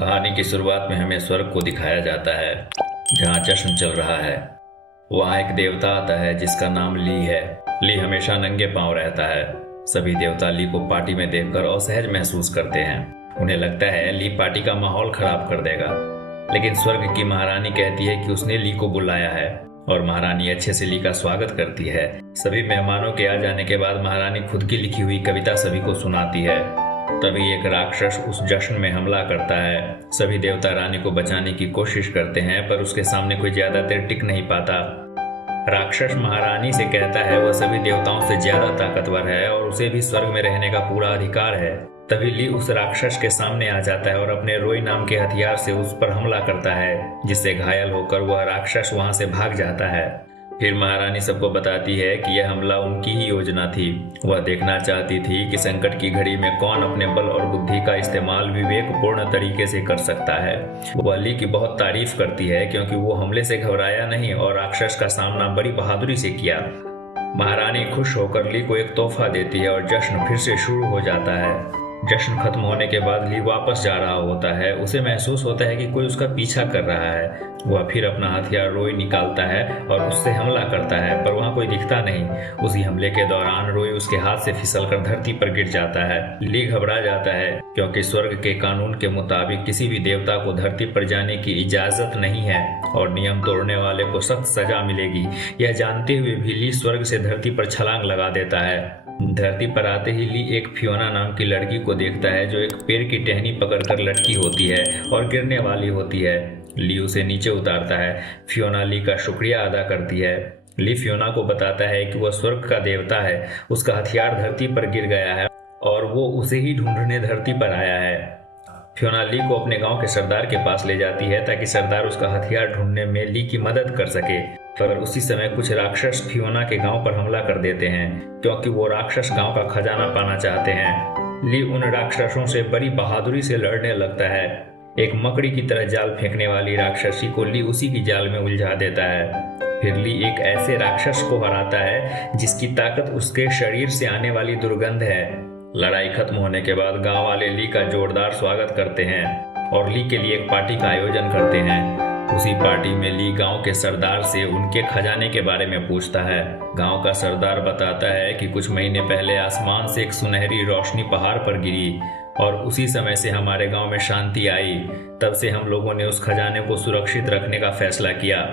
कहानी की शुरुआत में हमें स्वर्ग को दिखाया जाता है, जहाँ जश्न चल रहा है। वहाँ एक देवता आता है जिसका नाम ली है। ली हमेशा नंगे पांव रहता है। सभी देवता ली को पार्टी में देखकर असहज महसूस करते हैं। उन्हें लगता है ली पार्टी का माहौल खराब कर देगा, लेकिन स्वर्ग की महारानी कहती है कि उसने ली को बुलाया है और महारानी अच्छे से ली का स्वागत करती है। सभी मेहमानों के आ जाने के बाद महारानी खुद की लिखी हुई कविता सभी को सुनाती है। तभी एक राक्षस उस जश्न में हमला करता है। सभी देवता रानी को बचाने की कोशिश करते हैं, पर उसके सामने कोई ज्यादा देर टिक नहीं पाता। राक्षस महारानी से कहता है वह सभी देवताओं से ज्यादा ताकतवर है और उसे भी स्वर्ग में रहने का पूरा अधिकार है। तभी ली उस राक्षस के सामने आ जाता है और अपने रोई नाम के हथियार से उस पर हमला करता है, जिससे घायल होकर वह राक्षस वहां से भाग जाता है। फिर महारानी सबको बताती है कि यह हमला उनकी ही योजना थी। वह देखना चाहती थी कि संकट की घड़ी में कौन अपने बल और बुद्धि का इस्तेमाल विवेकपूर्ण तरीके से कर सकता है। वह ली की बहुत तारीफ करती है क्योंकि वो हमले से घबराया नहीं और राक्षस का सामना बड़ी बहादुरी से किया। महारानी खुश होकर ली को एक तोहफा देती है और जश्न फिर से शुरू हो जाता है। जश्न खत्म होने के बाद ली वापस जा रहा होता है। उसे महसूस होता है कि कोई उसका पीछा कर रहा है। वह फिर अपना हथियार रोई निकालता है और उससे हमला करता है, पर वहां कोई दिखता नहीं। उसी हमले के दौरान रोई उसके हाथ से फिसलकर धरती पर गिर जाता है। ली घबरा जाता है क्योंकि स्वर्ग के कानून के मुताबिक किसी भी देवता को धरती पर जाने की इजाजत नहीं है और नियम तोड़ने वाले को सख्त सजा मिलेगी। यह जानते हुए भी ली स्वर्ग से धरती पर छलांग लगा देता है। धरती पर आते ही ली एक फियोना नाम की लड़की को देखता है जो एक पेड़ की टहनी पकड़कर लटकी होती है और गिरने वाली होती है। ली उसे नीचे उतारता है। फियोना ली का शुक्रिया अदा करती है। ली फियोना को बताता है कि वह स्वर्ग का देवता है। उसका हथियार धरती पर गिर गया है और वो उसे ही ढूंढने धरती पर आया है। फियोना ली को अपने गांव के सरदार के पास ले जाती है ताकि सरदार उसका हथियार ढूंढने में ली की मदद कर सके। पर उसी समय कुछ राक्षस फियोना के गांव पर हमला कर देते हैं क्योंकि वो राक्षस गांव का खजाना पाना चाहते हैं। ली उन राक्षसों से बड़ी बहादुरी से लड़ने लगता है। एक मकड़ी की तरह जाल फेंकने वाली राक्षसी को ली उसी की जाल में उलझा देता है। फिर ली एक ऐसे राक्षस को हराता है जिसकी ताकत उसके शरीर से आने वाली दुर्गंध है। लड़ाई खत्म होने के बाद गांव वाले ली का जोरदार स्वागत करते हैं और ली के लिए एक पार्टी का आयोजन करते हैं। उसी पार्टी में ली गांव के सरदार से उनके खजाने के बारे में पूछता है। गांव का सरदार बताता है कि कुछ महीने पहले आसमान से एक सुनहरी रोशनी पहाड़ पर गिरी और उसी समय से हमारे गांव में शांति आई। तब से हम लोगों ने उस खजाने को सुरक्षित रखने का फैसला किया।